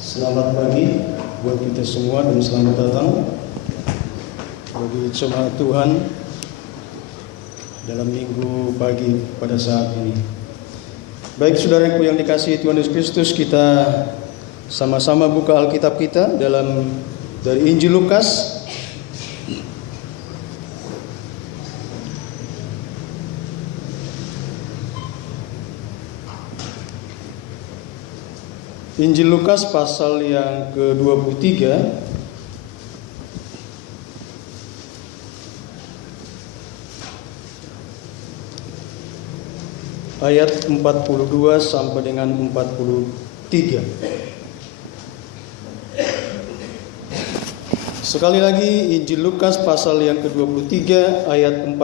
Selamat pagi buat kita semua dan selamat datang bagi jemaat Tuhan dalam minggu pagi pada saat ini. Baik saudaraku yang dikasihi Tuhan Yesus Kristus, kita sama-sama buka Alkitab kita dari Injil Lukas. Injil Lukas pasal yang ke-23 ayat 42 sampai dengan 43. Sekali lagi Injil Lukas pasal yang ke-23 ayat 42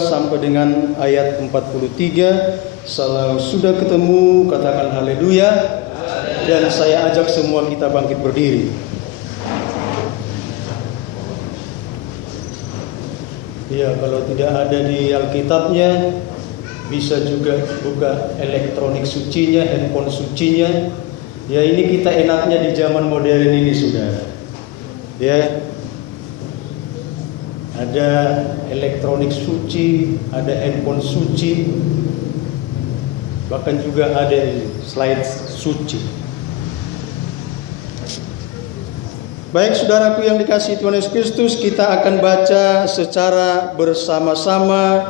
sampai dengan ayat 43. Kalau sudah ketemu katakan haleluya. Dan saya ajak semua kita bangkit berdiri. Ya, kalau tidak ada di Alkitabnya, bisa juga buka elektronik sucinya, handphone sucinya. Ya, ini kita enaknya di zaman modern ini, saudara. Ya, ada elektronik suci, ada handphone suci, bahkan juga ada slide suci. Baik saudaraku yang dikasihi Tuhan Yesus Kristus, kita akan baca secara bersama-sama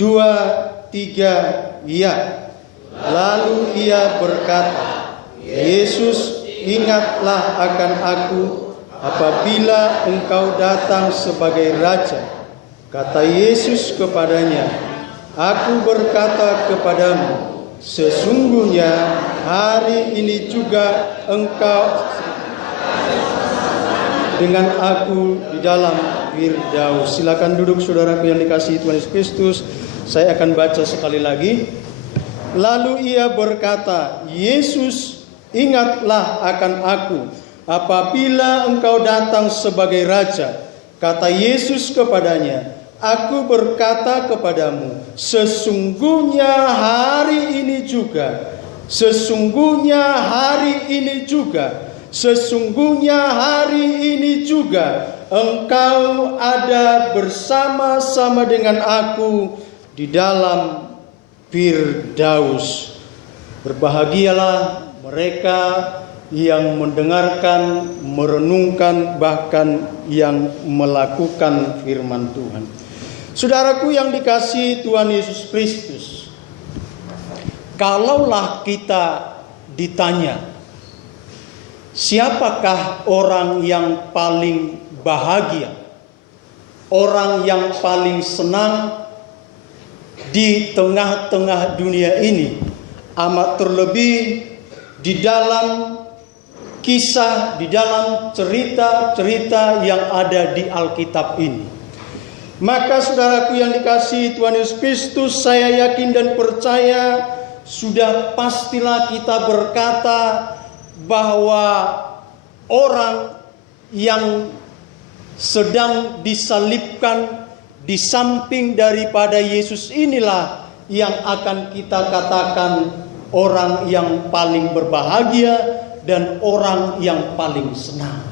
2, 3, ya. Lalu ia berkata, Yesus, ingatlah akan aku apabila engkau datang sebagai Raja. Kata Yesus kepadanya, aku berkata kepadamu, sesungguhnya hari ini juga engkau dengan aku di dalam Firdaus. Silakan duduk saudaraku yang dikasihi Tuhan Yesus Kristus. Saya akan baca sekali lagi. Lalu ia berkata, Yesus, ingatlah akan aku apabila engkau datang sebagai Raja. Kata Yesus kepadanya, aku berkata kepadamu, sesungguhnya hari ini juga engkau ada bersama-sama dengan aku di dalam Firdaus. Berbahagialah mereka yang mendengarkan, merenungkan, bahkan yang melakukan firman Tuhan. Saudaraku yang dikasihi Tuhan Yesus Kristus, kalaulah kita ditanya, siapakah orang yang paling bahagia, orang yang paling senang di tengah-tengah dunia ini, amat terlebih di dalam kisah, di dalam cerita-cerita yang ada di Alkitab ini. Maka saudaraku yang dikasihi Tuhan Yesus Kristus, saya yakin dan percaya sudah pastilah kita berkata bahwa orang yang sedang disalibkan di samping daripada Yesus inilah yang akan kita katakan orang yang paling berbahagia dan orang yang paling senang.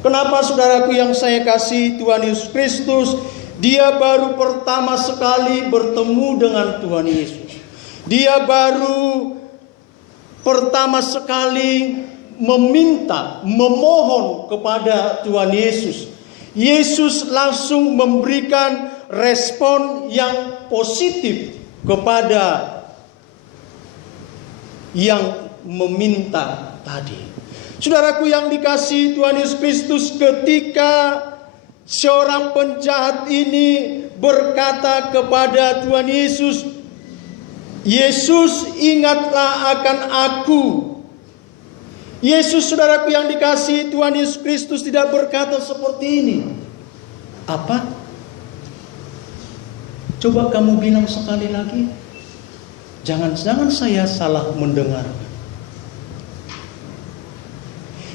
Kenapa saudaraku yang saya kasih Tuhan Yesus Kristus? Dia baru pertama sekali bertemu dengan Tuhan Yesus. Dia baru pertama sekali memohon kepada Tuhan Yesus. Yesus langsung memberikan respon yang positif kepada yang meminta tadi. Saudaraku yang dikasihi Tuhan Yesus Kristus, ketika seorang penjahat ini berkata kepada Tuhan Yesus, Yesus, ingatlah akan aku. Yesus, saudaraku yang dikasihi Tuhan Yesus Kristus, tidak berkata seperti ini. Apa? Coba kamu bilang sekali lagi. Jangan-jangan saya salah mendengar.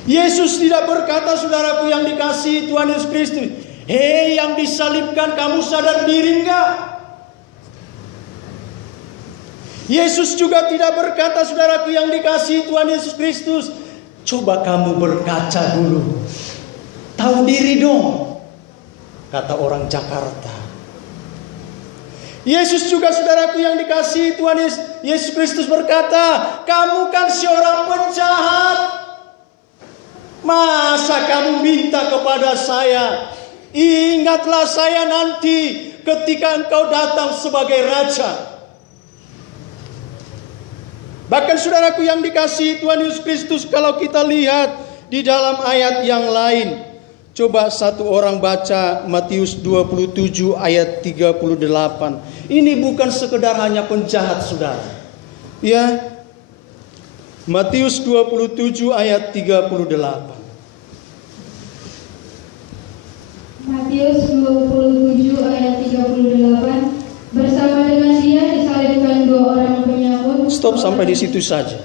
Yesus tidak berkata, saudaraku yang dikasihi Tuhan Yesus Kristus, hei yang disalibkan, kamu sadar diri enggak? Yesus juga tidak berkata, saudaraku yang dikasihi Tuhan Yesus Kristus, Coba kamu berkaca dulu. Tahu diri dong, kata orang Jakarta. Yesus juga, saudaraku yang dikasihi Tuhan Yesus Kristus, berkata, kamu kan seorang penjahat. Masa kamu minta kepada saya, ingatlah saya nanti ketika engkau datang sebagai raja. Bahkan saudaraku yang dikasihi Tuhan Yesus Kristus, kalau kita lihat di dalam ayat yang lain, coba satu orang baca Matius 27 ayat 38. Ini bukan sekedar hanya penjahat, saudara. Ya, Matius 27 ayat 38. Matius 27 ayat 38. Bersama dengan dia disalibkan dua orang penyamun. Stop sampai di situ saja.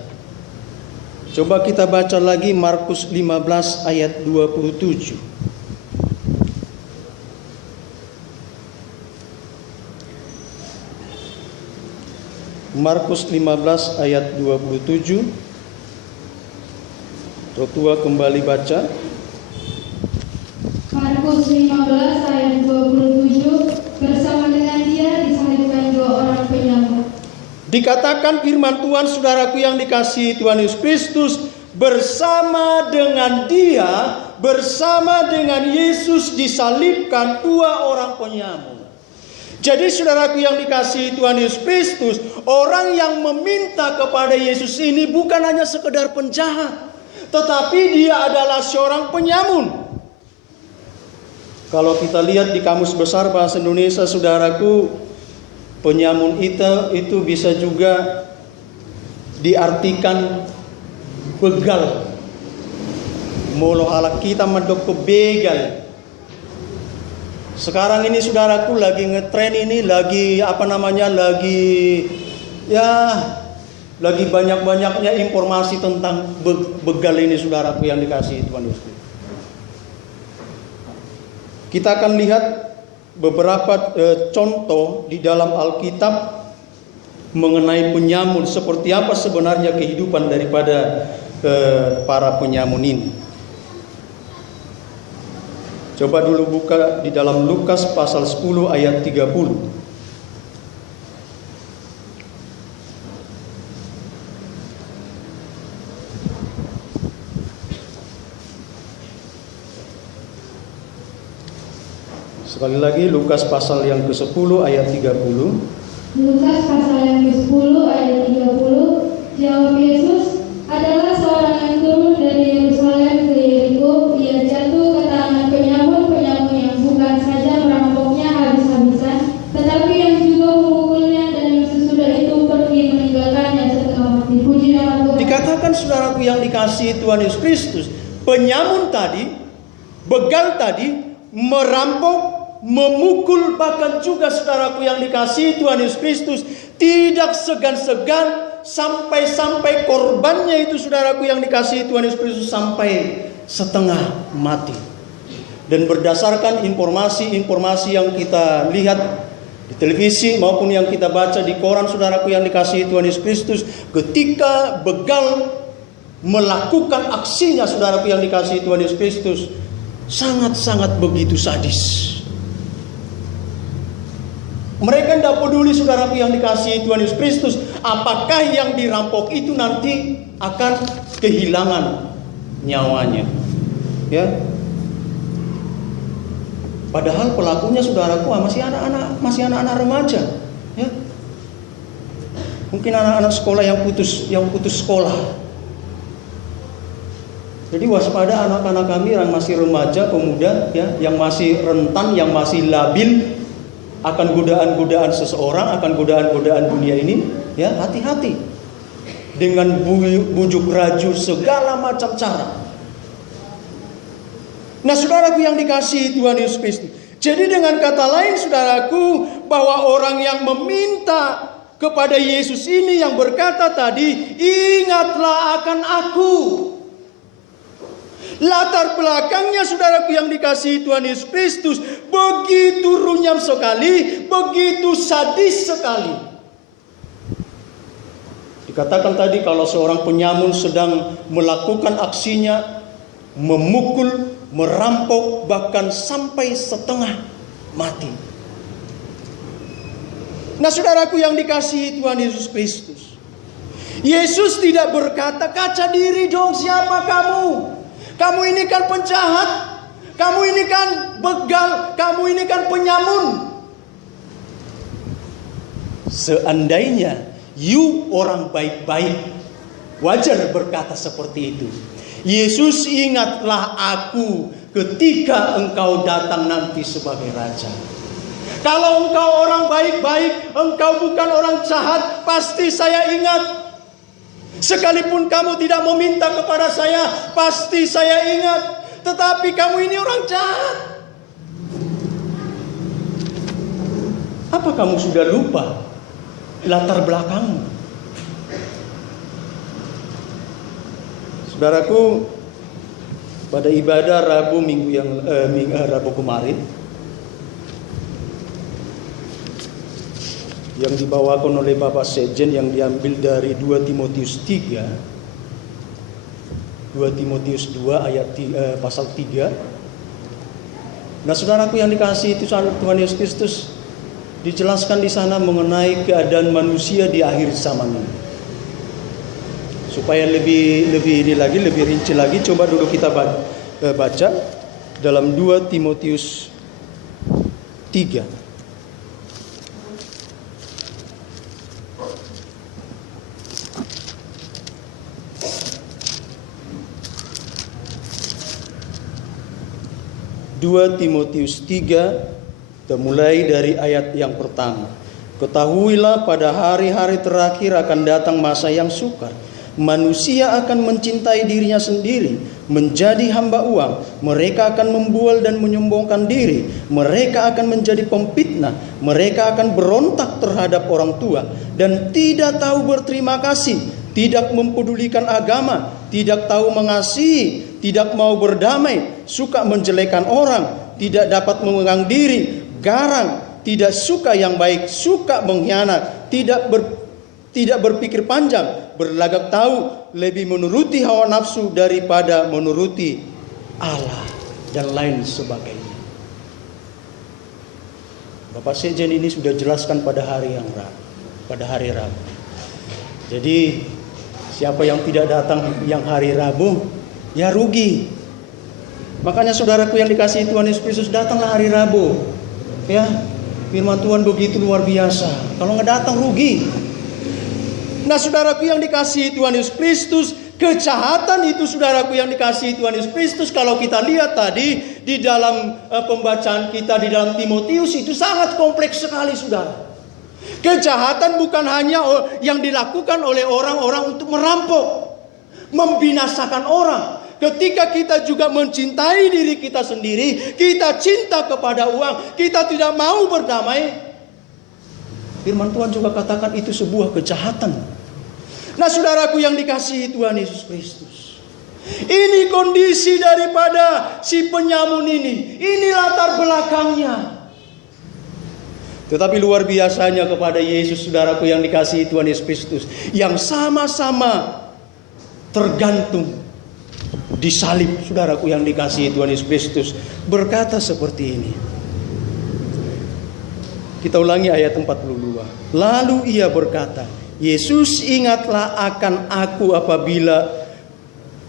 Coba kita baca lagi Markus 15 ayat 27. Markus 15 ayat 27. Rotua kembali baca. Markus 15 ayat 27. Bersama dengan dia disalibkan dua orang penyamun. Dikatakan firman Tuhan, saudaraku yang dikasihi Tuhan Yesus Kristus, bersama dengan dia, bersama dengan Yesus disalibkan dua orang penyamun. Jadi saudaraku yang dikasihi Tuhan Yesus Kristus, orang yang meminta kepada Yesus ini bukan hanya sekedar penjahat, tetapi dia adalah seorang penyamun. Kalau kita lihat di Kamus Besar Bahasa Indonesia, saudaraku, penyamun itu bisa juga diartikan begal. Molo ala kita mendok begal. Sekarang ini saudaraku lagi ngetren ini, lagi lagi banyak-banyaknya informasi tentang begal ini, saudaraku yang dikasihi Tuhan Yesus. Kita akan lihat beberapa contoh di dalam Alkitab mengenai penyamun, seperti apa sebenarnya kehidupan daripada para penyamun ini. Coba dulu buka di dalam Lukas pasal 10 ayat 30. Sekali lagi Lukas pasal yang ke-10 ayat 30. Lukas pasal yang ke-10 ayat 30. Jawab Yesus, adalah seorang yang turun dari Yerusalem ke Yeriko. Ia jatuh ke tangan penyamun-penyamun yang bukan saja merampoknya habis-habisan, tetapi yang juga memukulnya, dan yang sesudah itu pergi meninggalkannya setengah mati. Puji nama Tuhan. Dikatakan saudaraku yang dikasihi Tuhan Yesus Kristus, penyamun tadi, begal tadi, merampok, memukul, bahkan juga saudaraku yang dikasihi Tuhan Yesus Kristus tidak segan-segan sampai korbannya itu, saudaraku yang dikasihi Tuhan Yesus Kristus, sampai setengah mati. Dan berdasarkan informasi-informasi yang kita lihat di televisi maupun yang kita baca di koran, saudaraku yang dikasihi Tuhan Yesus Kristus, ketika begal melakukan aksinya, saudaraku yang dikasihi Tuhan Yesus Kristus, sangat-sangat begitu sadis. Mereka tidak peduli, saudaraku yang dikasihi Tuhan Yesus Kristus, apakah yang dirampok itu nanti akan kehilangan nyawanya. Ya. Padahal pelakunya, saudaraku, masih anak-anak remaja. Ya. Mungkin anak-anak sekolah yang putus sekolah. Jadi waspada anak-anak kami yang masih remaja, pemuda, ya, yang masih rentan, yang masih labil akan godaan-godaan seseorang, akan godaan-godaan dunia ini, ya, hati-hati dengan bujuk rayu segala macam cara. Nah, saudaraku yang dikasihi Tuhan Yesus Kristus, jadi dengan kata lain, saudaraku, bahwa orang yang meminta kepada Yesus ini yang berkata tadi, ingatlah akan aku. Latar belakangnya, saudaraku yang dikasihi Tuhan Yesus Kristus, begitu runyam sekali, begitu sadis sekali. Dikatakan tadi kalau seorang penyamun sedang melakukan aksinya, memukul, merampok, bahkan sampai setengah mati. Nah saudaraku yang dikasihi Tuhan Yesus Kristus, Yesus tidak berkata, kaca diri dong, siapa kamu? Kamu ini kan penjahat, kamu ini kan begal, kamu ini kan penyamun. Seandainya you orang baik-baik, wajar berkata seperti itu. Yesus, ingatlah aku ketika engkau datang nanti sebagai raja. Kalau engkau orang baik-baik, engkau bukan orang jahat, pasti saya ingat. Sekalipun kamu tidak meminta kepada saya, pasti saya ingat. Tetapi kamu ini orang jahat. Apa kamu sudah lupa latar belakangmu? Saudaraku, pada ibadah Rabu Rabu kemarin yang dibawakan oleh Bapak Sekjen, yang diambil dari 2 Timotius 3, 2 Timotius 2 ayat pasal 3. Nah, saudaraku yang dikasihi Tuhan Yesus Kristus, dijelaskan di sana mengenai keadaan manusia di akhir zaman ini. Supaya lebih rinci lagi, coba dulu kita baca dalam 2 Timotius 3. Timotius 3, mulai dari ayat yang pertama. Ketahuilah pada hari-hari terakhir akan datang masa yang sukar. Manusia akan mencintai dirinya sendiri, menjadi hamba uang. Mereka akan membual dan menyombongkan diri. Mereka akan menjadi pemfitnah. Mereka akan berontak terhadap orang tua dan tidak tahu berterima kasih, tidak mempedulikan agama, tidak tahu mengasihi, tidak mau berdamai, suka menjelekkan orang, tidak dapat memegang diri, garang, tidak suka yang baik, suka mengkhianat, tidak berpikir panjang, berlagak tahu, lebih menuruti hawa nafsu daripada menuruti Allah, dan lain sebagainya. Bapak Sekjen ini sudah jelaskan pada hari Rabu. Jadi siapa yang tidak datang yang hari Rabu, ya rugi. Makanya saudaraku yang dikasihi Tuhan Yesus Kristus, datanglah hari Rabu. Ya, firman Tuhan begitu luar biasa. Kalau nggak datang rugi. Nah saudaraku yang dikasihi Tuhan Yesus Kristus, kejahatan itu saudaraku yang dikasihi Tuhan Yesus Kristus, kalau kita lihat tadi di dalam pembacaan kita di dalam Timotius, itu sangat kompleks sekali saudara. Kejahatan bukan hanya yang dilakukan oleh orang-orang untuk merampok, membinasakan orang. Ketika kita juga mencintai diri kita sendiri, kita cinta kepada uang, kita tidak mau berdamai, firman Tuhan juga katakan itu sebuah kejahatan. Nah saudaraku yang dikasihi Tuhan Yesus Kristus, ini kondisi daripada si penyamun ini. Ini latar belakangnya. Tetapi luar biasanya kepada Yesus, saudaraku yang dikasihi Tuhan Yesus Kristus, yang sama-sama tergantung di salib, saudaraku yang dikasihi Tuhan Yesus Kristus, berkata seperti ini. Kita ulangi ayat 42. Lalu ia berkata, Yesus, ingatlah akan aku apabila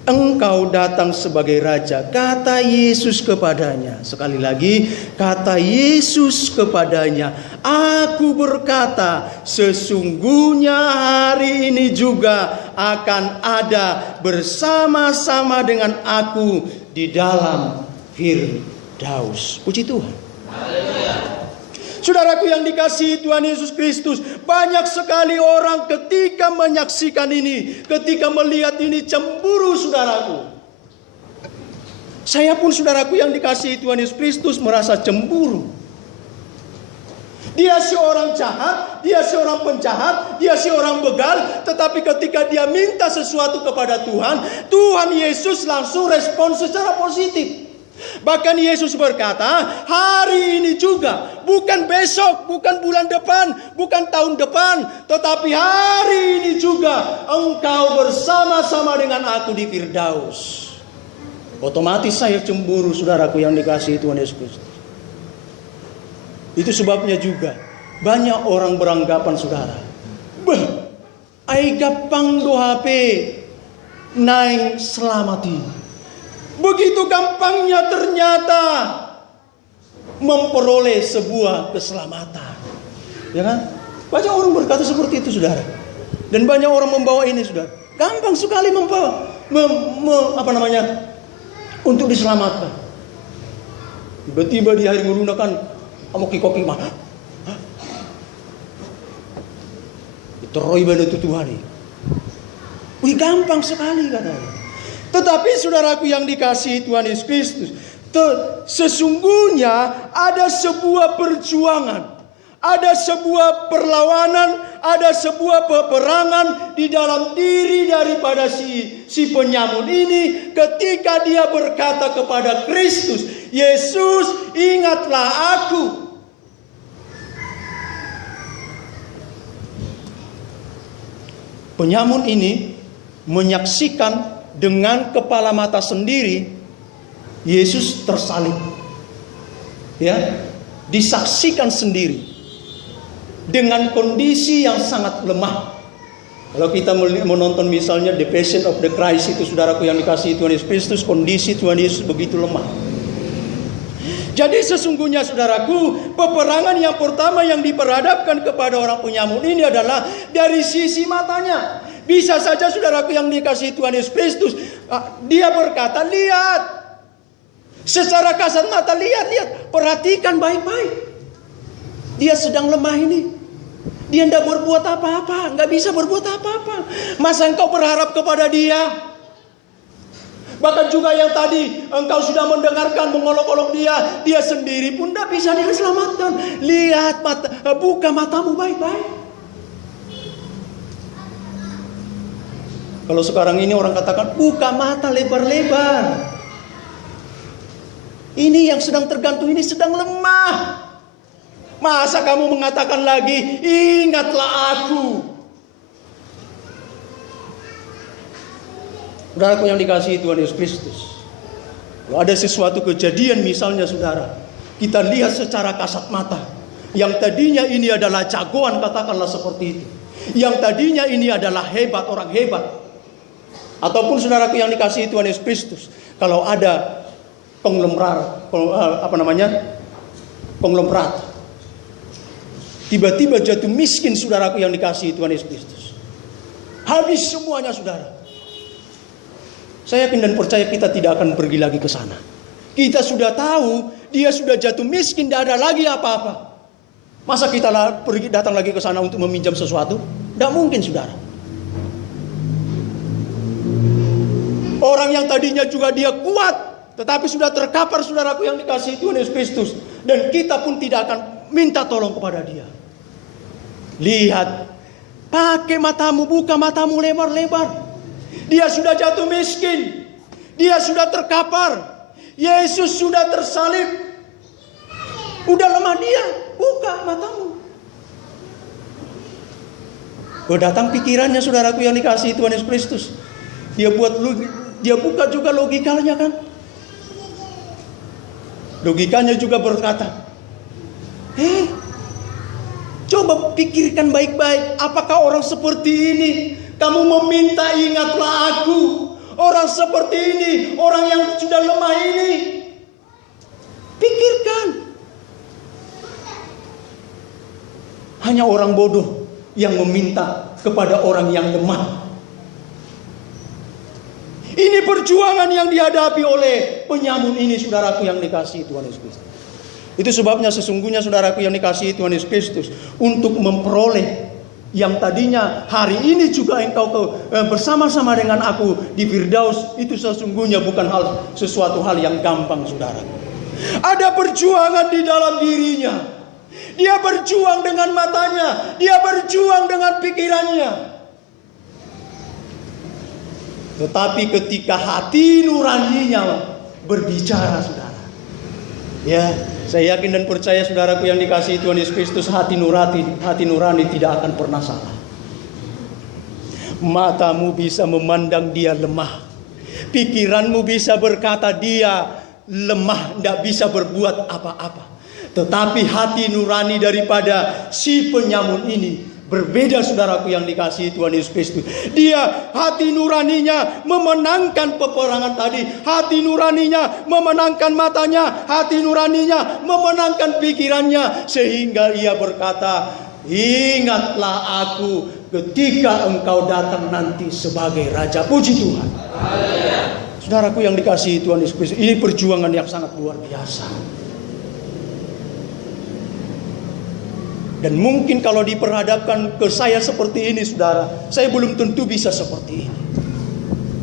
engkau datang sebagai raja. Kata Yesus kepadanya, sekali lagi, kata Yesus kepadanya, aku berkata, sesungguhnya hari ini juga akan ada bersama-sama dengan aku di dalam Firdaus. Puji Tuhan. Haleluya. Saudaraku yang dikasihi Tuhan Yesus Kristus, banyak sekali orang ketika menyaksikan ini, ketika melihat ini cemburu saudaraku. Saya pun saudaraku yang dikasihi Tuhan Yesus Kristus merasa cemburu. Dia seorang jahat, dia seorang penjahat, dia seorang begal, tetapi ketika dia minta sesuatu kepada Tuhan, Tuhan Yesus langsung respon secara positif. Bahkan Yesus berkata, hari ini juga, bukan besok, bukan bulan depan, bukan tahun depan, tetapi hari ini juga engkau bersama-sama dengan aku di Firdaus. Otomatis saya cemburu, saudaraku yang dikasihi Tuhan Yesus Kristus. Itu sebabnya juga banyak orang beranggapan, saudara, ai gampang do HP naik selamati. Begitu gampangnya ternyata memperoleh sebuah keselamatan. Ya kan? Banyak orang berkata seperti itu, saudara. Dan banyak orang membawa ini, saudara. Gampang sekali membawa untuk diselamatkan. Tiba-tiba di hari menggunakan amoki-koki mah. Itu roh ibadah Tuhan. Wih, gampang sekali katanya. Tetapi saudaraku yang dikasihi Tuhan Yesus Kristus, sesungguhnya ada sebuah perjuangan, ada sebuah perlawanan, ada sebuah peperangan di dalam diri daripada si penyamun ini ketika dia berkata kepada Kristus, Yesus, ingatlah aku. Penyamun ini menyaksikan dengan kepala mata sendiri Yesus tersalib. Ya, disaksikan sendiri dengan kondisi yang sangat lemah. Kalau kita menonton misalnya The Passion of the Christ itu, saudaraku yang dikasihi Tuhan Yesus Kristus, kondisi Tuhan Yesus begitu lemah. Jadi sesungguhnya, saudaraku, peperangan yang pertama yang diperhadapkan kepada orang penyamun ini adalah dari sisi matanya. Bisa saja, saudaraku yang dikasihi Tuhan Yesus Kristus, dia berkata, lihat. Secara kasat mata, lihat. Perhatikan baik-baik. Dia sedang lemah ini. Dia tidak berbuat apa-apa. Nggak bisa berbuat apa-apa. Masa engkau berharap kepada dia? Bahkan juga yang tadi engkau sudah mendengarkan mengolok-olok dia. Dia sendiri pun tidak bisa diselamatkan. Lihat, buka matamu baik-baik. Kalau sekarang ini orang katakan, buka mata lebar-lebar. Ini yang sedang tergantung ini sedang lemah. Masa kamu mengatakan lagi, ingatlah aku. Saudaraku yang dikasihi Tuhan Yesus Kristus. Kalau ada sesuatu kejadian misalnya, saudara, kita lihat secara kasat mata. Yang tadinya ini adalah jagoan, katakanlah seperti itu. Yang tadinya ini adalah hebat, orang hebat. Ataupun saudaraku yang dikasihi Tuhan Yesus Kristus, kalau ada konglomerat, tiba-tiba jatuh miskin, saudaraku yang dikasihi Tuhan Yesus Kristus, habis semuanya, saudara. Saya yakin dan percaya kita tidak akan pergi lagi ke sana. Kita sudah tahu dia sudah jatuh miskin, tidak ada lagi apa-apa. Masa kita datang lagi ke sana untuk meminjam sesuatu? Tidak mungkin, saudara. Orang yang tadinya juga dia kuat, tetapi sudah terkapar, saudaraku yang dikasihi Tuhan Yesus Kristus. Dan kita pun tidak akan minta tolong kepada dia. Lihat, pakai matamu, buka matamu lebar-lebar. Dia sudah jatuh miskin. Dia sudah terkapar. Yesus sudah tersalib. Udah lemah dia, buka matamu. Datang pikirannya, saudaraku yang dikasihi Tuhan Yesus Kristus. Dia buka juga logikanya kan. Logikanya juga berkata, coba pikirkan baik-baik. Apakah orang seperti ini kamu meminta ingatlah aku? Orang seperti ini, orang yang sudah lemah ini. Pikirkan. Hanya orang bodoh yang meminta kepada orang yang lemah. Ini perjuangan yang dihadapi oleh penyamun ini, saudaraku yang dikasihi Tuhan Yesus Kristus. Itu sebabnya sesungguhnya, saudaraku yang dikasihi Tuhan Yesus Kristus, untuk memperoleh yang tadinya hari ini juga engkau bersama-sama dengan aku di Firdaus, itu sesungguhnya bukan sesuatu hal yang gampang, saudara. Ada perjuangan di dalam dirinya. Dia berjuang dengan matanya, dia berjuang dengan pikirannya. Tetapi ketika hati nuraninya berbicara, saudara, Ya, saya yakin dan percaya saudaraku yang dikasihi Tuhan Yesus Kristus, hati nurani tidak akan pernah salah. Matamu bisa memandang dia lemah. Pikiranmu bisa berkata dia lemah, tidak bisa berbuat apa-apa. Tetapi hati nurani daripada si penyamun ini berbeda saudaraku yang dikasihi Tuhan Yesus Kristus. Dia hati nuraninya memenangkan peperangan tadi. Hati nuraninya memenangkan matanya. Hati nuraninya memenangkan pikirannya. Sehingga ia berkata, ingatlah aku ketika engkau datang nanti sebagai Raja. Puji Tuhan. Saudaraku yang dikasihi Tuhan Yesus Kristus, ini perjuangan yang sangat luar biasa. Dan mungkin kalau diperhadapkan ke saya seperti ini saudara, saya belum tentu bisa seperti ini.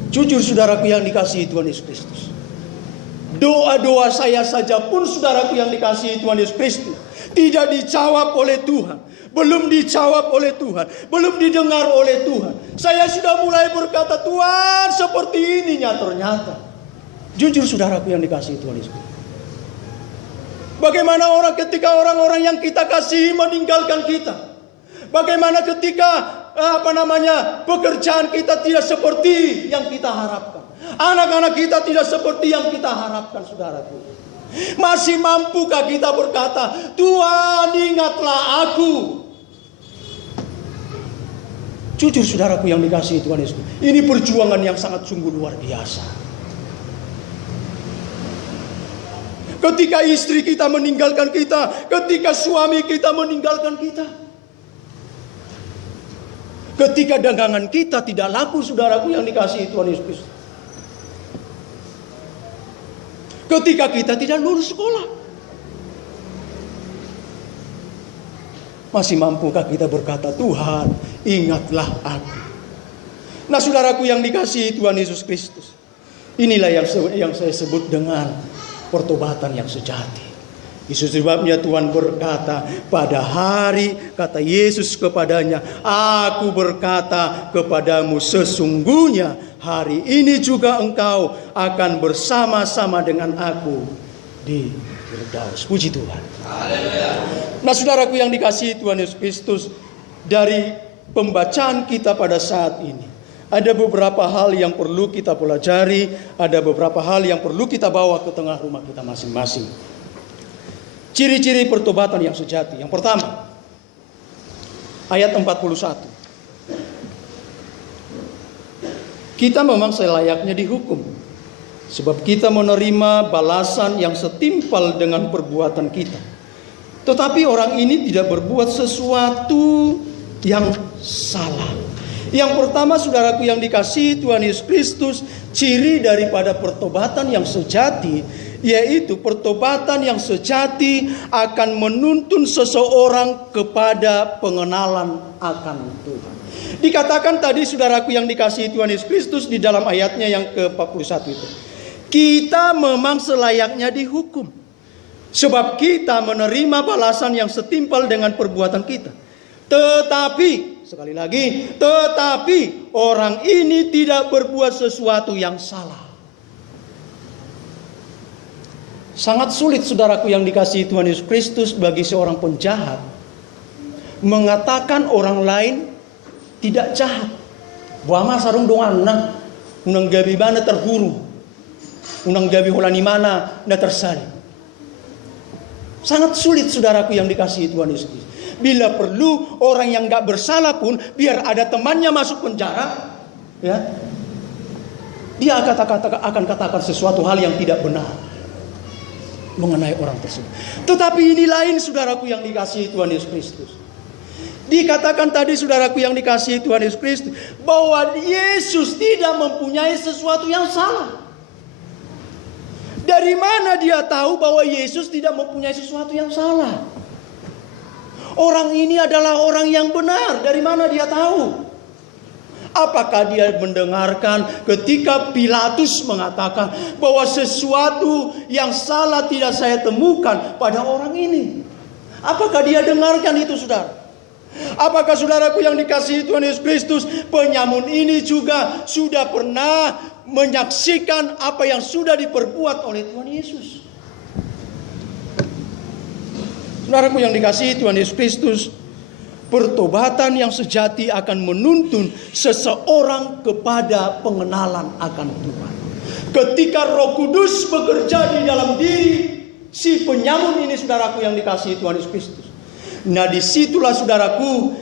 Jujur saudaraku yang dikasihi Tuhan Yesus Kristus, doa-doa saya saja pun saudaraku yang dikasihi Tuhan Yesus Kristus tidak dijawab oleh Tuhan. Belum dijawab oleh Tuhan, belum didengar oleh Tuhan. Saya sudah mulai berkata, Tuhan seperti ininya ternyata. Jujur saudaraku yang dikasihi Tuhan Yesus. Bagaimana ketika orang-orang yang kita kasihi meninggalkan kita? Bagaimana ketika pekerjaan kita tidak seperti yang kita harapkan? Anak-anak kita tidak seperti yang kita harapkan, saudaraku. Masih mampukah kita berkata, Tuhan ingatlah aku? Jujur saudaraku yang dikasihi Tuhan Yesus, ini perjuangan yang sangat sungguh luar biasa. Ketika istri kita meninggalkan kita, ketika suami kita meninggalkan kita, ketika dagangan kita tidak laku, saudaraku yang dikasihi Tuhan Yesus Kristus, ketika kita tidak lulus sekolah, masih mampukah kita berkata, Tuhan ingatlah aku? Nah saudaraku yang dikasihi Tuhan Yesus Kristus, inilah yang saya sebut dengan pertobatan yang sejati. Itu sebabnya Tuhan berkata, pada hari kata Yesus kepadanya, aku berkata kepadamu sesungguhnya hari ini juga engkau akan bersama-sama dengan aku di Firdaus. Puji Tuhan. Nah saudaraku yang dikasihi Tuhan Yesus Kristus, dari pembacaan kita pada saat ini, ada beberapa hal yang perlu kita pelajari, ada beberapa hal yang perlu kita bawa ke tengah rumah kita masing-masing. Ciri-ciri pertobatan yang sejati. Yang pertama, ayat 41. Kita memang selayaknya dihukum, sebab kita menerima balasan yang setimpal dengan perbuatan kita. Tetapi orang ini tidak berbuat sesuatu yang salah. Yang pertama saudaraku yang dikasihi Tuhan Yesus Kristus, ciri daripada pertobatan yang sejati, yaitu pertobatan yang sejati akan menuntun seseorang kepada pengenalan akan Tuhan. Dikatakan tadi saudaraku yang dikasihi Tuhan Yesus Kristus di dalam ayatnya yang ke-41 itu, kita memang selayaknya dihukum, sebab kita menerima balasan yang setimpal dengan perbuatan kita. Tetapi, sekali lagi, tetapi orang ini tidak berbuat sesuatu yang salah. Sangat sulit saudaraku yang dikasihi Tuhan Yesus Kristus bagi seorang penjahat mengatakan orang lain tidak jahat. Buama sarung donganna, unang gabi mana terhuru, unang gabi hulani mana na tersalib. Sangat sulit saudaraku yang dikasihi Tuhan Yesus Kristus. Bila perlu orang yang gak bersalah pun, biar ada temannya masuk penjara, ya, dia akan katakan sesuatu hal yang tidak benar mengenai orang tersebut. Tetapi ini lain saudaraku yang dikasihi Tuhan Yesus Kristus. Dikatakan tadi saudaraku yang dikasihi Tuhan Yesus Kristus, bahwa Yesus tidak mempunyai sesuatu yang salah. Dari mana dia tahu bahwa Yesus tidak mempunyai sesuatu yang salah? Orang ini adalah orang yang benar. Dari mana dia tahu? Apakah dia mendengarkan ketika Pilatus mengatakan bahwa sesuatu yang salah tidak saya temukan pada orang ini? Apakah dia dengarkan itu, saudara? Apakah saudaraku yang dikasihi Tuhan Yesus Kristus, penyamun ini juga sudah pernah menyaksikan apa yang sudah diperbuat oleh Tuhan Yesus? Saudaraku yang dikasihi Tuhan Yesus Kristus, pertobatan yang sejati akan menuntun seseorang kepada pengenalan akan Tuhan. Ketika Roh Kudus bekerja di dalam diri si penyamun ini, saudaraku yang dikasihi Tuhan Yesus Kristus, nah disitulah saudaraku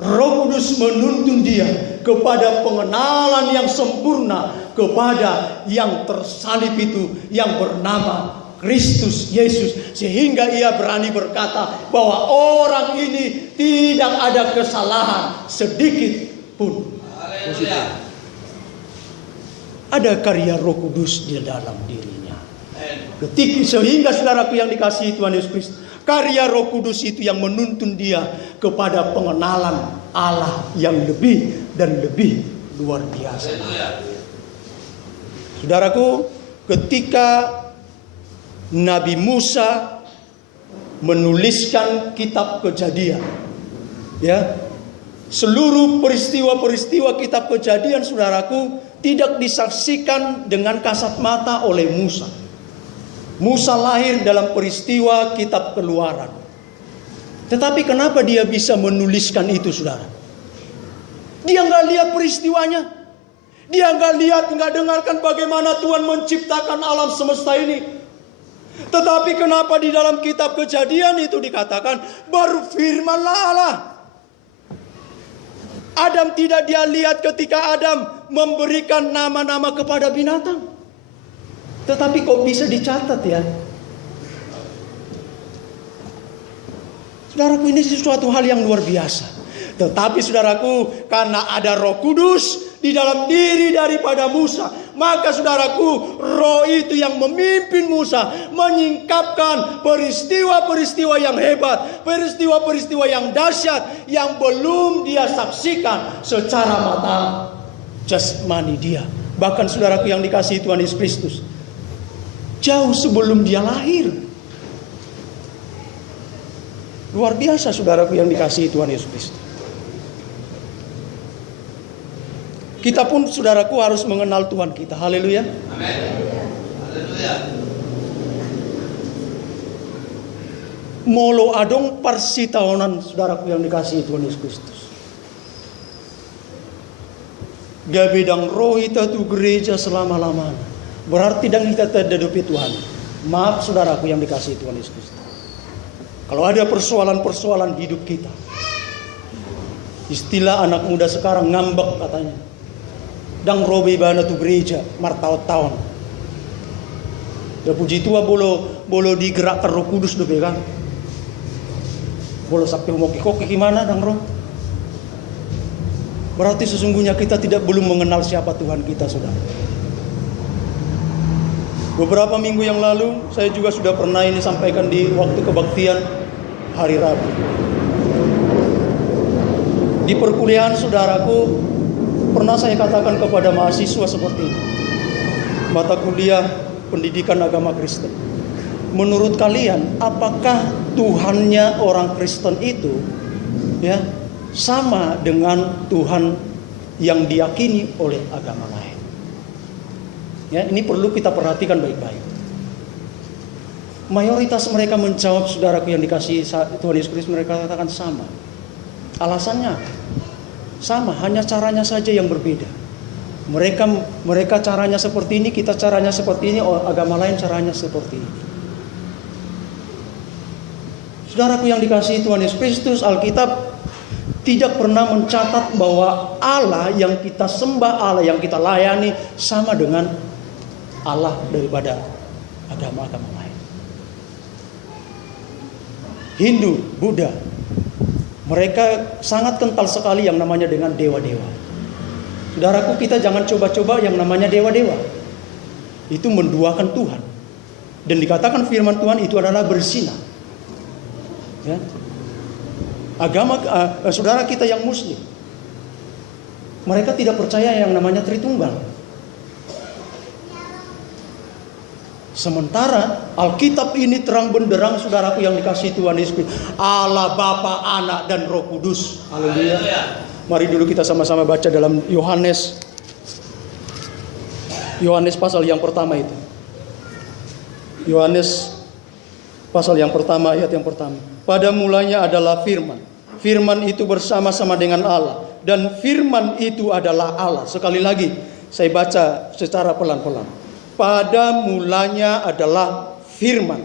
Roh Kudus menuntun dia kepada pengenalan yang sempurna kepada yang tersalib itu, yang bernama Kristus Yesus, sehingga ia berani berkata bahwa orang ini tidak ada kesalahan sedikit pun. Ada karya Roh Kudus di dalam dirinya. Sehingga saudaraku yang dikasihi Tuhan Yesus Kristus, karya Roh Kudus itu yang menuntun dia kepada pengenalan Allah yang lebih dan lebih luar biasa. Saudaraku, ketika Nabi Musa menuliskan kitab Kejadian, ya, seluruh peristiwa-peristiwa kitab Kejadian, saudaraku, tidak disaksikan dengan kasat mata oleh Musa. Musa lahir dalam peristiwa kitab Keluaran. Tetapi kenapa dia bisa menuliskan itu, saudara? Dia nggak lihat peristiwanya. Dia nggak lihat, nggak dengarkan bagaimana Tuhan menciptakan alam semesta ini. Tetapi kenapa di dalam kitab Kejadian itu dikatakan berfirmanlah Allah. Adam tidak dia lihat ketika Adam memberikan nama-nama kepada binatang. Tetapi kok bisa dicatat ya? Saudaraku, ini sesuatu hal yang luar biasa. Tetapi saudaraku, karena ada Roh Kudus di dalam diri daripada Musa, maka saudaraku, Roh itu yang memimpin Musa menyingkapkan peristiwa-peristiwa yang hebat, peristiwa-peristiwa yang dahsyat yang belum dia saksikan secara mata jasmani dia. Bahkan saudaraku yang dikasihi Tuhan Yesus Kristus, jauh sebelum dia lahir. Luar biasa saudaraku yang dikasihi Tuhan Yesus Kristus. Kita pun saudaraku harus mengenal Tuhan kita. Haleluya. Amin. Haleluya. Molo adong parsitaonan saudaraku yang dikasihi Tuhan Yesus Kristus. Gabedang roh kita tu gereja selama-lamanya. Berarti dan kita terdedupi Tuhan. Maaf saudaraku yang dikasihi Tuhan Yesus Kristus. Kalau ada persoalan-persoalan hidup kita, istilah anak muda sekarang ngambek katanya. Dang robe bana tu gereja martaut-taun. Ya puji Tuhan bolo digerakkan Roh Kudus do kan. Bolo sampai moki-koki gimana dang roh. Berarti sesungguhnya kita belum mengenal siapa Tuhan kita, saudara. Beberapa minggu yang lalu saya juga sudah pernah ini sampaikan di waktu kebaktian hari Rabu. Di perkuliahan saudaraku, pernah saya katakan kepada mahasiswa seperti ini. Mata kuliah pendidikan agama Kristen. Menurut kalian, apakah Tuhannya orang Kristen itu ya sama dengan Tuhan yang diyakini oleh agama lain? Ya, ini perlu kita perhatikan baik-baik. Mayoritas mereka menjawab, saudaraku yang dikasihi Tuhan Yesus Kristus, mereka katakan sama. Alasannya sama, hanya caranya saja yang berbeda. Mereka caranya seperti ini, kita caranya seperti ini, agama lain caranya seperti ini. Saudaraku yang dikasihi Tuhan Yesus Kristus, Alkitab tidak pernah mencatat bahwa Allah yang kita sembah, Allah yang kita layani sama dengan Allah daripada agama-agama lain. Hindu, Buddha, mereka sangat kental sekali yang namanya dengan dewa-dewa. Saudaraku, kita jangan coba-coba yang namanya dewa-dewa. Itu menduakan Tuhan. Dan dikatakan firman Tuhan itu adalah berzina. Ya. Saudara kita yang Muslim, mereka tidak percaya yang namanya Tritunggal. Sementara Alkitab ini terang benderang, saudaraku yang dikasihi Tuhan Yesus, Allah Bapa, Anak dan Roh Kudus. Haleluya. Mari dulu kita sama-sama baca dalam Yohanes pasal yang pertama itu. Yohanes pasal yang pertama, ayat yang pertama. Pada mulanya adalah firman. Firman itu bersama-sama dengan Allah. Dan firman itu adalah Allah. Sekali lagi, saya baca secara pelan-pelan. Pada mulanya adalah firman.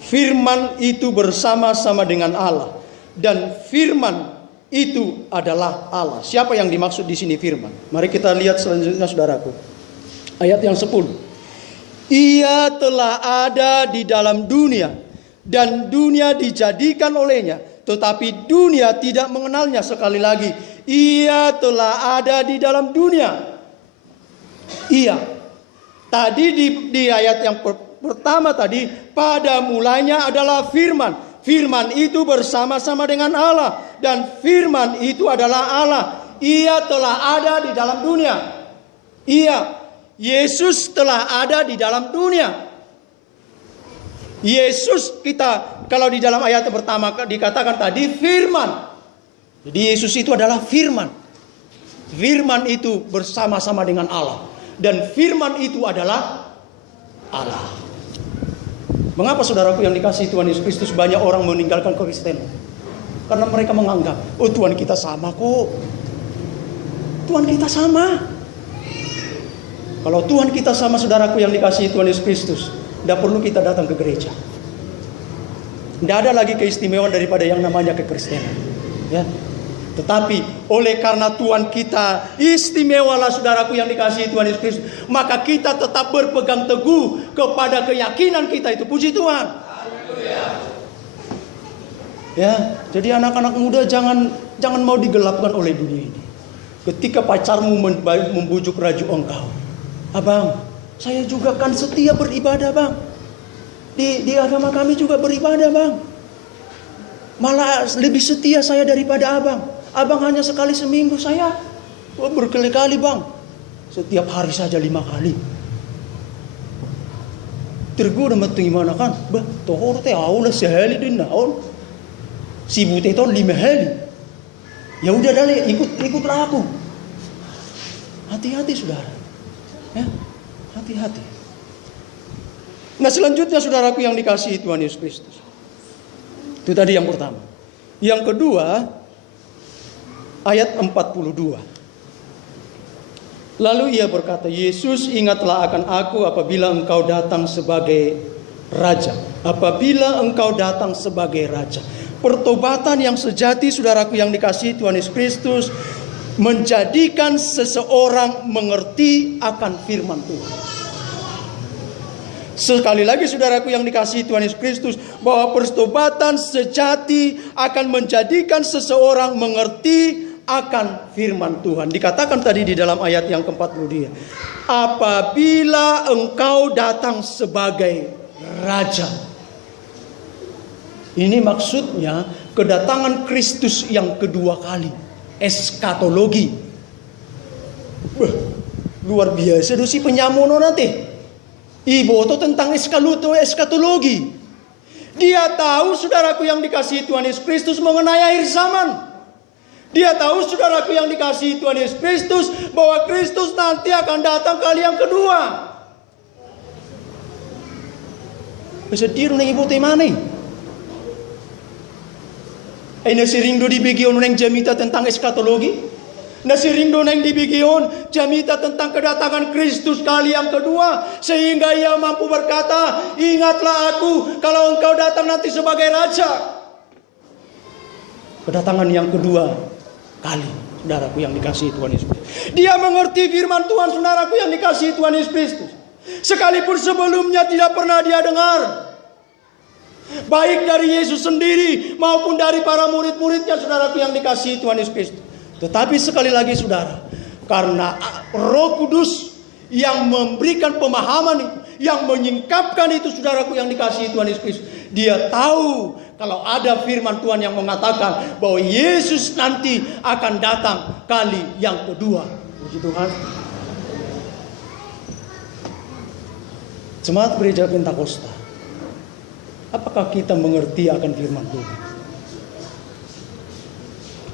Firman itu bersama-sama dengan Allah. Dan firman itu adalah Allah. Siapa yang dimaksud di sini firman? Mari kita lihat selanjutnya, saudaraku. Ayat yang 10. Ia telah ada di dalam dunia, dan dunia dijadikan olehnya, tetapi dunia tidak mengenalnya. Sekali lagi, ia telah ada di dalam dunia. Ia. Tadi di ayat yang pertama tadi, pada mulanya adalah firman. Firman itu bersama-sama dengan Allah. Dan firman itu adalah Allah. Ia telah ada di dalam dunia. Ia. Yesus telah ada di dalam dunia. Yesus kita, kalau di dalam ayat yang pertama dikatakan tadi firman. Jadi Yesus itu adalah firman. Firman itu bersama-sama dengan Allah. Dan firman itu adalah Allah. Mengapa saudaraku yang dikasihi Tuhan Yesus Kristus banyak orang meninggalkan Kristen? Karena mereka menganggap, oh Tuhan kita sama kok. Tuhan kita sama. Kalau Tuhan kita sama, saudaraku yang dikasihi Tuhan Yesus Kristus, tidak perlu kita datang ke gereja. Tidak ada lagi keistimewaan daripada yang namanya kekristenan. Ya. Tetapi oleh karena Tuhan kita istimewalah, saudaraku yang dikasihi Tuhan Yesus Kristus, maka kita tetap berpegang teguh kepada keyakinan kita itu. Puji Tuhan. Ya, jadi anak-anak muda jangan mau digelapkan oleh dunia ini. Ketika pacarmu membujuk rajuk engkau, abang, saya juga kan setia beribadah bang. Di agama kami juga beribadah bang. Malah lebih setia saya daripada abang. Abang hanya sekali seminggu, saya berkali-kali bang. Setiap hari saja 5 kali. Tergoda matu gimana kan? Bah, tohor teh awalnya sehari din naon. Sibuk teh 5 hari. Ya udah dale, ikutlah aku. Hati-hati saudara. Ya, hati-hati. Nah selanjutnya saudaraku yang dikasihi Tuhan Yesus Kristus. Itu tadi yang pertama. Yang kedua, ayat 42. Lalu ia berkata, Yesus, ingatlah akan aku apabila engkau datang sebagai raja. Apabila engkau datang sebagai raja. Pertobatan yang sejati, saudaraku yang dikasihi Tuhan Yesus Kristus, menjadikan seseorang mengerti akan firman Tuhan. Sekali lagi saudaraku yang dikasihi Tuhan Yesus Kristus, bahwa pertobatan sejati akan menjadikan seseorang mengerti akan firman Tuhan. Dikatakan tadi di dalam ayat yang ke-42. Apabila engkau datang sebagai raja. Ini maksudnya kedatangan Kristus yang kedua kali. Eskatologi. Luar biasa dosi penyamono nanti. Ibu itu tentang eskatologi. Dia tahu saudaraku yang dikasihi Tuhan Yesus Kristus mengenai akhir zaman. Dia tahu saudaraku yang dikasihi Tuhan Yesus Kristus bahwa Kristus nanti akan datang kali yang kedua. Bisa tiru neng ibu temane. Ini sering do dibigion neng jamita tentang eskatologi. Nah sering do neng dibigion jamita tentang kedatangan Kristus kali yang kedua, sehingga ia mampu berkata, ingatlah aku kalau engkau datang nanti sebagai raja. Kedatangan yang kedua kali, saudaraku yang dikasihi Tuhan Yesus. Dia mengerti firman Tuhan, saudaraku yang dikasihi Tuhan Yesus Kristus. Sekalipun sebelumnya tidak pernah dia dengar. Baik dari Yesus sendiri maupun dari para murid-muridnya, saudaraku yang dikasihi Tuhan Yesus Kristus. Tetapi sekali lagi saudara, karena Roh Kudus yang memberikan pemahaman itu, yang menyingkapkan itu, saudaraku yang dikasihi Tuhan Yesus Kristus, dia tahu kalau ada firman Tuhan yang mengatakan bahwa Yesus nanti akan datang kali yang kedua. Puji Tuhan. Jemaat Gereja Pentakosta, apakah kita mengerti akan firman Tuhan?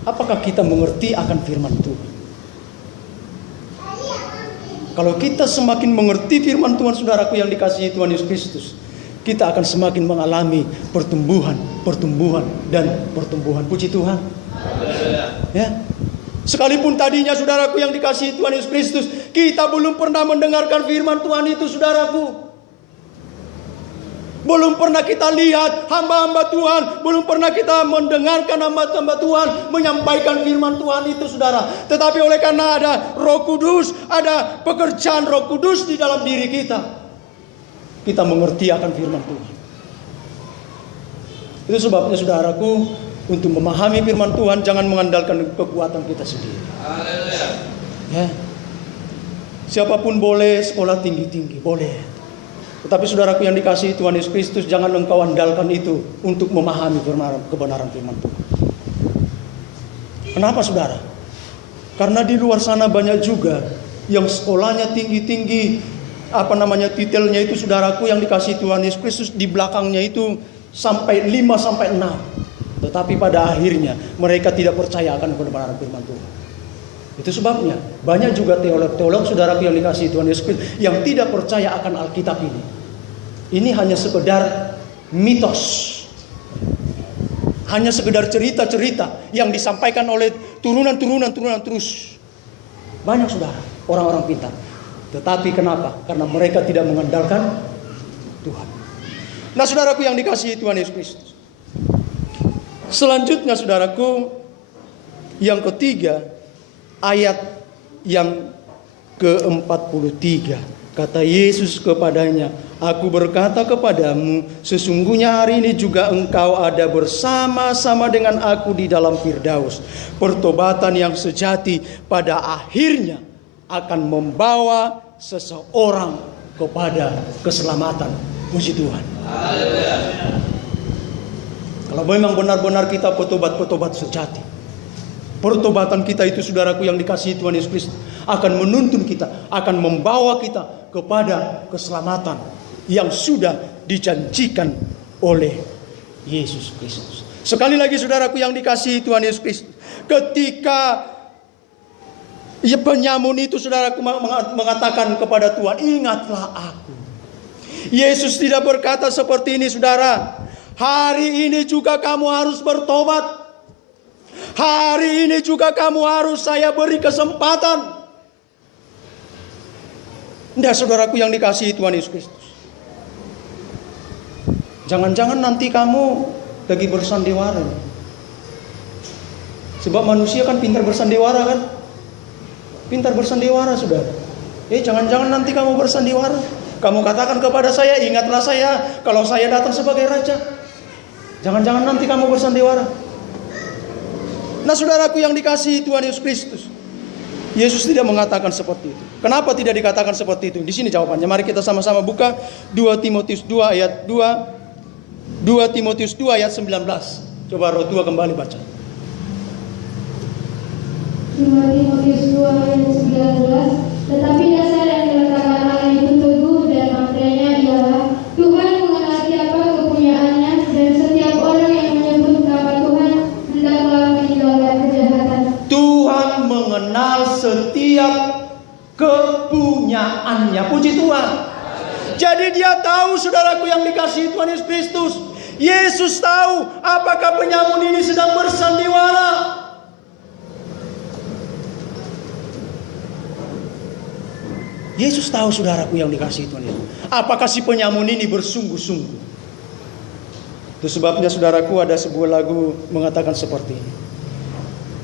Apakah kita mengerti akan firman Tuhan? Kalau kita semakin mengerti firman Tuhan, saudaraku yang dikasihi Tuhan Yesus Kristus, kita akan semakin mengalami pertumbuhan, dan pertumbuhan. Puji Tuhan. Ya. Sekalipun tadinya saudaraku yang dikasihi Tuhan Yesus Kristus, kita belum pernah mendengarkan firman Tuhan itu, saudaraku. Belum pernah kita lihat hamba-hamba Tuhan, belum pernah kita mendengarkan hamba-hamba Tuhan menyampaikan firman Tuhan itu, saudara. Tetapi oleh karena ada Roh Kudus, ada pekerjaan Roh Kudus di dalam diri kita mengerti akan firman Tuhan. Itu sebabnya saudaraku, untuk memahami firman Tuhan jangan mengandalkan kekuatan kita sendiri. Ya. Siapapun boleh sekolah tinggi-tinggi, boleh. Tetapi saudaraku yang dikasihi Tuhan Yesus Kristus, jangan engkau andalkan itu untuk memahami kebenaran firman Tuhan. Kenapa saudara? Karena di luar sana banyak juga yang sekolahnya tinggi-tinggi, titelnya itu saudaraku yang dikasihi Tuhan Yesus Kristus, di belakangnya itu sampai 5 sampai 6. Tetapi pada akhirnya mereka tidak percaya akan kebenaran firman Tuhan. Itu sebabnya banyak juga teolog-teolog saudaraku yang dikasihi Tuhan Yesus Kristus yang tidak percaya akan Alkitab ini. Ini hanya sekedar mitos. Hanya sekedar cerita-cerita yang disampaikan oleh turunan-turunan terus. Banyak saudara, orang-orang pintar. Tetapi kenapa? Karena mereka tidak mengandalkan Tuhan. Nah saudaraku yang dikasihi Tuhan Yesus Kristus, selanjutnya saudaraku, yang ketiga, ayat yang ke-43. Kata Yesus kepadanya, aku berkata kepadamu, sesungguhnya hari ini juga engkau ada bersama-sama dengan aku di dalam Firdaus. Pertobatan yang sejati pada akhirnya akan membawa seseorang kepada keselamatan. Puji Tuhan. Kalau memang benar-benar kita bertobat sejati, pertobatan kita itu saudaraku yang dikasihi Tuhan Yesus Kristus akan menuntun kita, akan membawa kita kepada keselamatan yang sudah dijanjikan oleh Yesus Kristus. Sekali lagi saudaraku yang dikasihi Tuhan Yesus Kristus, ketika penyamun itu saudaraku mengatakan kepada Tuhan, ingatlah aku. Yesus tidak berkata seperti ini saudara, hari ini juga kamu harus bertobat. Hari ini juga kamu harus saya beri kesempatan. Tidak saudaraku yang dikasihi Tuhan Yesus Kristus. Jangan-jangan nanti kamu lagi bersandiwara. Sebab manusia kan pintar bersandiwara kan. Pintar bersandiwara saudara. Jangan-jangan nanti kamu bersandiwara. Kamu katakan kepada saya, ingatlah saya kalau saya datang sebagai raja. Jangan-jangan nanti kamu bersandiwara. Nah saudaraku yang dikasihi Tuhan Yesus Kristus, Yesus tidak mengatakan seperti itu. Kenapa tidak dikatakan seperti itu? Di sini jawabannya. Mari kita sama-sama buka 2 Timotius 2 ayat 2. 2 Timotius 2 ayat 19. Coba roh tua kembali baca. 2 Timotius 2 ayat 19. Tetapi dasar yang diletakkan Allah itu teguh dan maknanya ialah Tuhan mengenal siapa kepunyaannya, dan setiap orang yang menyebut nama Tuhan hendaklah meninggalkan kejahatan. Tuhan mengenal setiap kepunyaannya. Puji Tuhan. Jadi dia tahu saudaraku yang dikasihi Tuhan Yesus Kristus. Yesus tahu apakah penyamun ini sedang bersandiwara. Yesus tahu saudaraku yang dikasihi Tuhan Yesus. Apakah si penyamun ini bersungguh-sungguh. Itu sebabnya saudaraku ada sebuah lagu mengatakan seperti ini.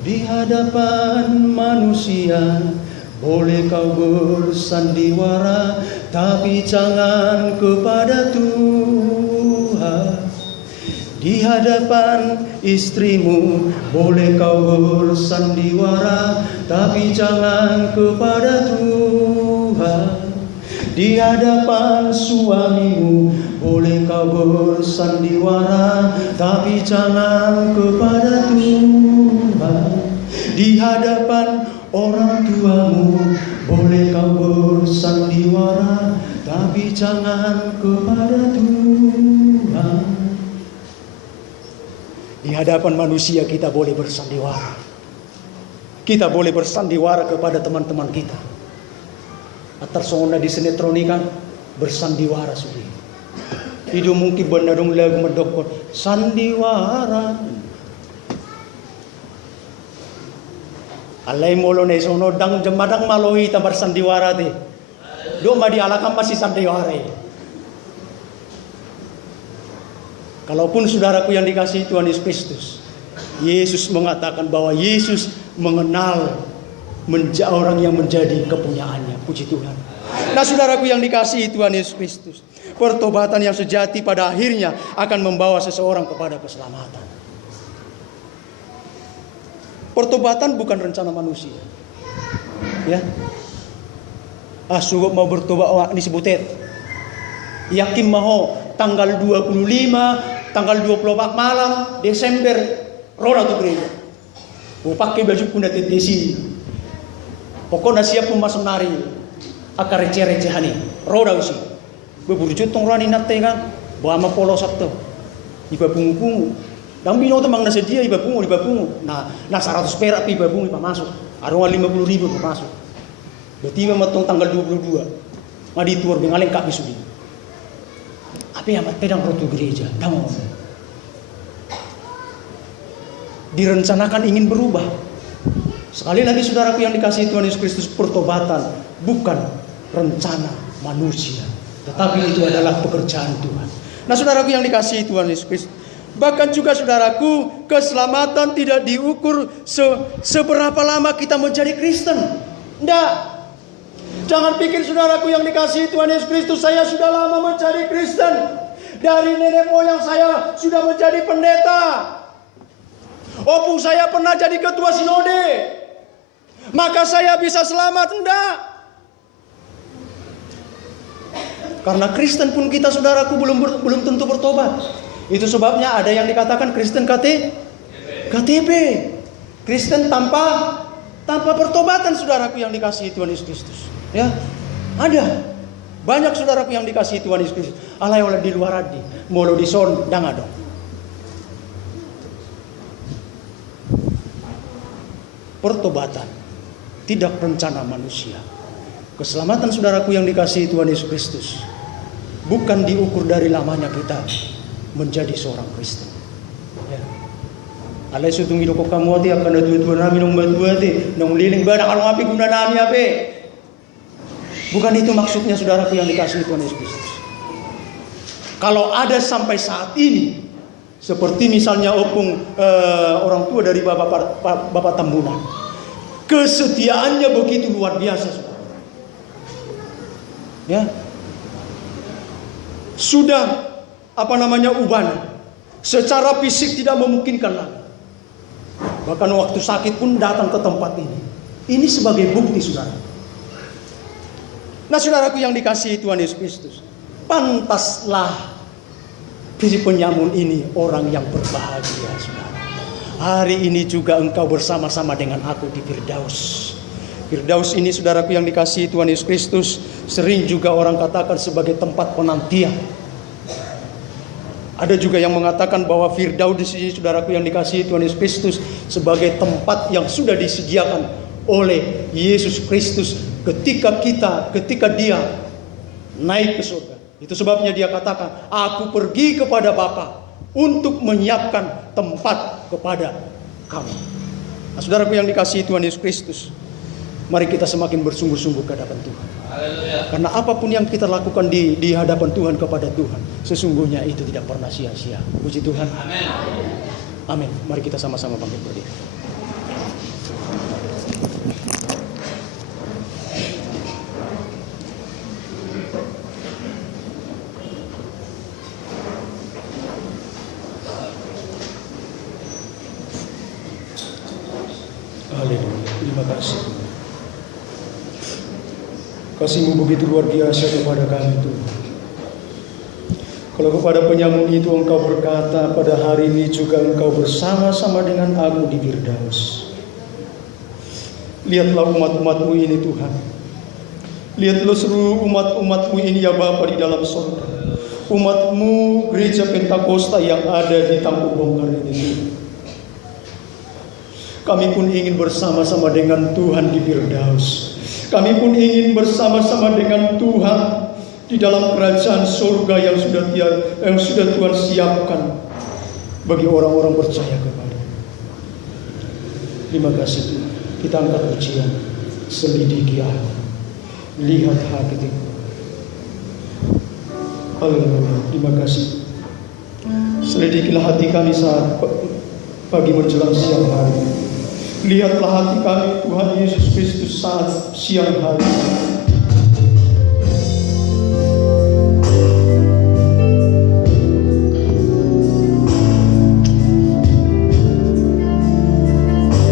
Di hadapan manusia boleh kau bersandiwara, tapi jangan kepada Tuhan. Di hadapan istrimu boleh kau bersandiwara, tapi jangan kepada Tuhan. Di hadapan suamimu boleh kau bersandiwara, tapi jangan kepada Tuhan. Di hadapan orang tuamu boleh kau bersandiwara, tapi jangan kepada Tuhan. Di hadapan manusia kita boleh bersandiwara. Kita boleh bersandiwara kepada teman-teman kita. Atar sonda di sinetron ini kan bersandiwara sudah. Ido mungkin benar dong lagu medokon sandiwara. Alai molo ne sono dang jemadang maloi tabar sandiwara te. Do ma dialakan pasti sandiwara. Kalaupun saudaraku yang dikasihi Tuhan Yesus Kristus, Yesus mengatakan bahwa Yesus mengenal orang yang menjadi kepunyaannya. Puji Tuhan. Nah, saudaraku yang dikasihi Tuhan Yesus Kristus, pertobatan yang sejati pada akhirnya akan membawa seseorang kepada keselamatan. Pertobatan bukan rencana manusia. Ya. Subuh mau bertobat ini sebutet. Yakin maho tanggal 25, tanggal 24 malam Desember roda tu gereja. Pakai baju kuda tetesi. Pokoknya siap masuk nari. Akar receh-recehan ini. Roda usi. Berburu jutong rani nate kan. Bawa polo sabto. Iba pungu-pungu. Dan bino temang nasi dia iba pungu. Nah 100 perak iba pungu iba masuk. Arungan 50.000 iba masuk. Bertiba matong tanggal 22. Ngadi tuar bengaleng kaki sudi. Apa yang pedang rotu gereja? Damong. Direncanakan ingin berubah. Sekali lagi saudaraku yang dikasihi Tuhan Yesus Kristus, pertobatan bukan rencana manusia, tetapi itu adalah pekerjaan Tuhan. Nah, saudaraku yang dikasihi Tuhan Yesus Kristus, bahkan juga saudaraku, keselamatan tidak diukur seberapa lama kita menjadi Kristen. Tidak. Jangan pikir saudaraku yang dikasihi Tuhan Yesus Kristus, saya sudah lama menjadi Kristen. Dari nenek moyang saya sudah menjadi pendeta. Opung saya pernah jadi ketua sinode. Maka saya bisa selamat. Enggak. Karena Kristen pun kita saudaraku belum tentu bertobat. Itu sebabnya ada yang dikatakan Kristen KTP. Kristen tanpa pertobatan saudaraku yang dikasihi Tuhan Yesus Kristus. Ya, ada. Banyak saudaraku yang dikasihi Tuhan Yesus Kristus. Alai oleh di luar adi, molo di son dangadong. Pertobatan tidak rencana manusia. Keselamatan saudaraku yang dikasihi Tuhan Yesus Kristus bukan diukur dari lamanya kita menjadi seorang Kristen. Ya. Alai sutung hidup kamu ati akan ada tuan nami nong berdua ati nong liling badak kalau api guna nami ape. Bukan itu maksudnya saudaraku yang dikasihi Tuhan Yesus Kristus. Kalau ada sampai saat ini, seperti misalnya opung orang tua dari Bapak Tambunan, kesetiaannya begitu luar biasa, saudara. Ya, sudah ubah. Secara fisik tidak memungkinkan lagi. Bahkan waktu sakit pun datang ke tempat ini. Ini sebagai bukti, saudara. Nah, saudaraku yang dikasihi Tuhan Yesus Kristus, pantaslah si penyamun ini orang yang berbahagia, saudara. Hari ini juga engkau bersama-sama dengan aku di Firdaus. Firdaus ini saudaraku yang dikasihi Tuhan Yesus Kristus, sering juga orang katakan sebagai tempat penantian. Ada juga yang mengatakan bahwa Firdaus di sini saudaraku yang dikasihi Tuhan Yesus Kristus sebagai tempat yang sudah disediakan oleh Yesus Kristus ketika dia naik ke surga. Itu sebabnya dia katakan, aku pergi kepada Bapa untuk menyiapkan tempat kepada kamu. Nah, saudaraku yang dikasihi Tuhan Yesus Kristus, mari kita semakin bersungguh-sungguh ke hadapan Tuhan. Karena apapun yang kita lakukan di hadapan Tuhan kepada Tuhan, sesungguhnya itu tidak pernah sia-sia. Puji Tuhan. Amin. Amin. Mari kita sama-sama bangkit berdiri. Haleluya. Terima kasih. Kasih-Mu begitu luar biasa kepada kami, Tuhan. Kalau kepada penyamun itu Engkau berkata, pada hari ini juga Engkau bersama-sama dengan aku di Firdaus. Lihatlah umat-umat-Mu ini, Tuhan. Lihatlah seluruh umat-umat-Mu ini, ya Bapa di dalam surga. Umat-Mu gereja Pentakosta yang ada di Tampu Bongkar ini. Kami pun ingin bersama-sama dengan Tuhan di Firdaus. Kami pun ingin bersama-sama dengan Tuhan di dalam kerajaan surga yang sudah Tuhan siapkan bagi orang-orang percaya kepada. Terima kasih Tuhan. Kita angkat pujian. Selidiki hati, lihat hati. Haleluya. Terima kasih. Selidikilah hati kami saat pagi menjelang siang hari. Lihatlah hati kami Tuhan Yesus Kristus saat siang hari.